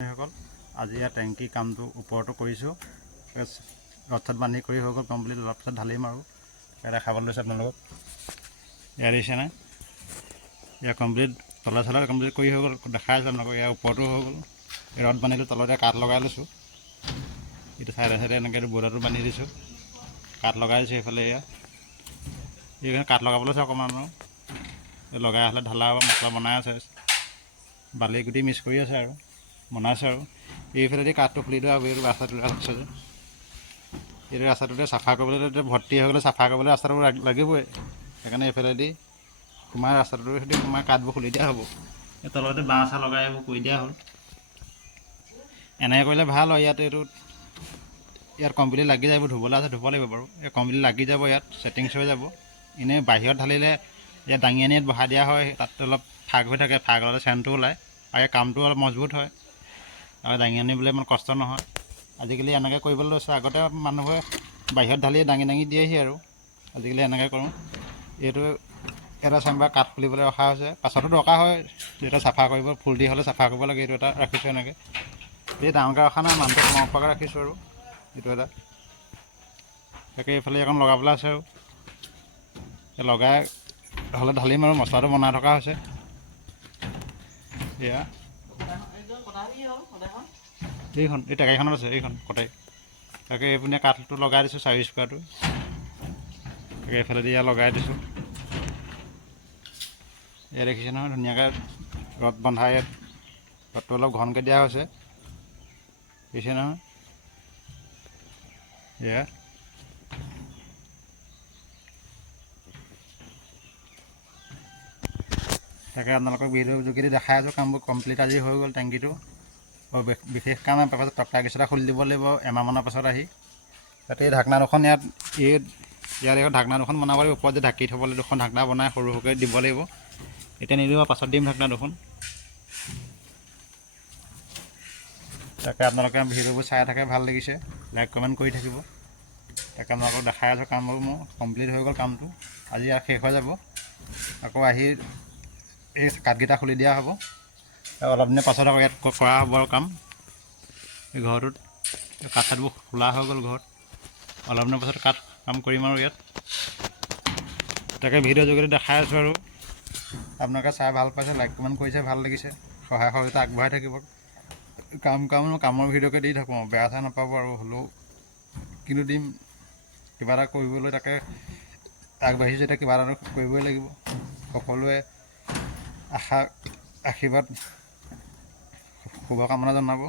সকল আজি ইয়াৰ টেংকি কামটো ওপৰতো কৰিছোঁ ৰথত বান্ধি কৰি হৈ গ'ল কমপ্লিট অলপ পিছত ঢালিম আৰু এটা খাবলৈ লৈছে আপোনালোকক ইয়াৰ দিছেনে ইয়াৰ কমপ্লিট তলা চলা কমপ্লিট কৰি হৈ গ'ল দেখাই আছে আপোনালোকক ইয়াৰ ওপৰতো হৈ গ'ল ৰথ বান্ধিলোঁ তলতে কাঠ লগাই লৈছোঁ এইটো চাইডে চাইডে এনেকৈ বৰ্ডাৰটো বান্ধি দিছোঁ কাঠ লগাই দিছোঁ এইফালে এইখানে কাঠ লগাবলৈ আছে অকণমান আৰু লগাই হ'লে ঢালা হ'ব মছলা বনাই আছে বালি গুটি মিক্স কৰি আছে আৰু বনাইছে আৰু এইফালেদি কাঠটো খুলি দিয়া এইটো ৰাস্তাটো আছে যে এইটো ৰাস্তাটোতে চাফা কৰিবলৈ ভৰ্তি হৈ গ'লে চাফা কৰিবলৈ ৰাস্তাটো লাগিবই সেইকাৰণে এইফালেদি সোমাই ৰাস্তাটোৰ সৈতে সোমাই কাঠবোৰ খুলি দিয়া হ'ব এই তলতে বাঁহ চাহ লগাই এইবোৰ কৰি দিয়া হ'ল এনেকৈ কৰিলে ভাল হয় ইয়াত কমপ্লিট লাগি যাব ধুবলৈ আছে ধুব লাগিব বাৰু এই কমপ্লিট লাগি যাব ইয়াত ছেটিংছ হৈ যাব এনেই বাহিৰত ঢালিলে ইয়াত দাঙি আনি বহাই দিয়া হয় তাত অলপ ফাগ হৈ থাকে ফাগ হ'লে চেণ্টটো ওলায় আৰু এই কামটো অলপ মজবুত হয় আৰু দাঙি আনিবলৈ ইমান কষ্ট নহয় আজিকালি এনেকৈ কৰিবলৈ লৈছে আগতে মানুহে বাহিৰত ঢালি দাঙি দিয়েহি আৰু আজিকালি এনেকৈ কৰোঁ এইটো এটা চেম্বাৰ কাঠ খুলিবলৈ ৰখা হৈছে পাছতো দৰকাৰ হয় যেতিয়া চাফা কৰিব ফুল দি হ'লে চাফা কৰিব লাগে এইটো এটা ৰাখিছোঁ এনেকৈ এই ডাঙৰকৈ ৰখা নাই মানুহটো কমাব পৰাকৈ ৰাখিছোঁ আৰু এইটো এটা তাকে এইফালে এখন লগাবলৈ আছে আৰু লগাই হ'লে ঢালিম আৰু মছলাটো বনাই থকা হৈছে এয়া এইখন এই টেকাইখনত আছে এইখন কটাই তাকে এইপিনে কাঠটো লগাই দিছোঁ 4 স্কুৱাৰটো তাকে এইফালেদি ইয়াত লগাই দিছোঁ এয়া দেখিছে নহয় ধুনীয়াকৈ ৰদ বন্ধা ইয়াত ৰদটো অলপ ঘনকৈ দিয়া হৈছে দেখিছে নহয় এয়া তাকে আপোনালোকক ভিডিঅ' যোগেদি দেখাই আছোঁ কামবোৰ কমপ্লিট আজি হৈ গ'ল টেংকিটো আৰু বিশেষ কাম পাছত টকা কিছুটা খুলি দিব লাগিব এমাহমানৰ পাছত আহি তাতে এই ঢাকনা দুখন ইয়াত ইয়াত ঢাকনা দুখন বনাব লাগিব ওপৰত যে ঢাকি থ'বলৈ দুখন ঢাকনা বনাই সৰু সৰুকৈ দিব লাগিব এতিয়া নিদিব পাছত দিম ঢাকনা দুখন তাকে আপোনালোকে ভিডিঅ'বোৰ চাই থাকে ভাল লাগিছে লাইক কমেণ্ট কৰি থাকিব তাকে আপোনালোকক দেখাই আছোঁ কামবোৰ মোৰ কমপ্লিট হৈ গ'ল কামটো আজি ইয়াত শেষ হৈ যাব আকৌ আহি এই কাঠকেইটা খুলি দিয়া হ'ব আৰু অলপ দিনৰ পাছত আকৌ ইয়াত কৰা হ'ব আৰু কাম এই ঘৰটোত কাঠ চাঠবোৰ খোলা হৈ গ'ল ঘৰত অলপ দিনৰ পাছত কাম কৰিম আৰু ইয়াত তাকে ভিডিঅ'ৰ যোগেদি দেখাই আছোঁ আৰু আপোনালোকে চাই ভাল পাইছে লাইক কমেণ্ট কৰিছে ভাল লাগিছে সহায় সহযোগিতা আগবঢ়াই থাকিব কামৰ ভিডিঅ'কে দি থাকোঁ বেয়া চেয়া নাপাব আৰু হ'লেও কিন্তু দিম কিবা এটা কৰিবলৈ তাকে আগবাঢ়িছোঁ এতিয়া কিবা এটা কৰিবই লাগিব সকলোৱে আশীৰ্বাদ শুভকামনা জনাব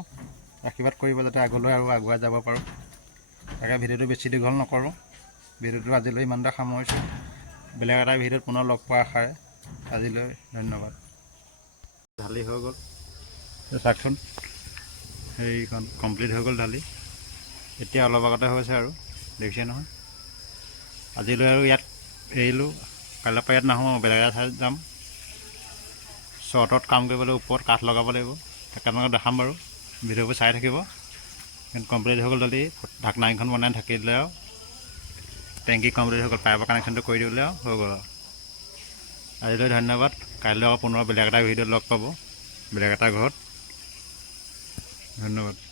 আশীৰ্বাদ কৰিব যাতে আগলৈ আৰু আগুৱাই যাব পাৰোঁ তাকে ভিডিঅ'টো বেছি দীঘল নকৰোঁ ভিডিঅ'টো আজিলৈ ইমানটা সামৰিছোঁ বেলেগ এটা ভিডিঅ'ত পুনৰ লগ পোৱাৰ আশাৰে আজিলৈ ধন্যবাদ ঢালি হৈ গ'ল চাওকচোন সেইখন কমপ্লিট হৈ গ'ল ঢালি এতিয়া অলপ আগতে হৈছে আৰু দেখিছে নহয় আজিলৈ আৰু ইয়াত এৰিলোঁ কাইলৈৰ পৰা ইয়াত নাহোঁ বেলেগ এটা ঠাইত যাম শ্বৰ্টত কাম কৰিবলৈ ওপৰত কাঠ লগাব লাগিব তাকে আপোনালোকক দেখাম বাৰু ভিডিঅ'বোৰ চাই থাকিব কমপ্লিট হৈ গ'ল যদি ঢাকনাকেইখন বনাই ঢাকি দিলে আৰু টেংকি কমপ্লিট হৈ গ'ল পাইপৰ কানেকশ্যনটো কৰি দিলে আৰু হৈ গ'ল আৰু আজিলৈ ধন্যবাদ কাইলৈ আকৌ পুনৰ বেলেগ এটা ভিডিঅ'ত লগ পাব বেলেগ এটা ঘৰত ধন্যবাদ।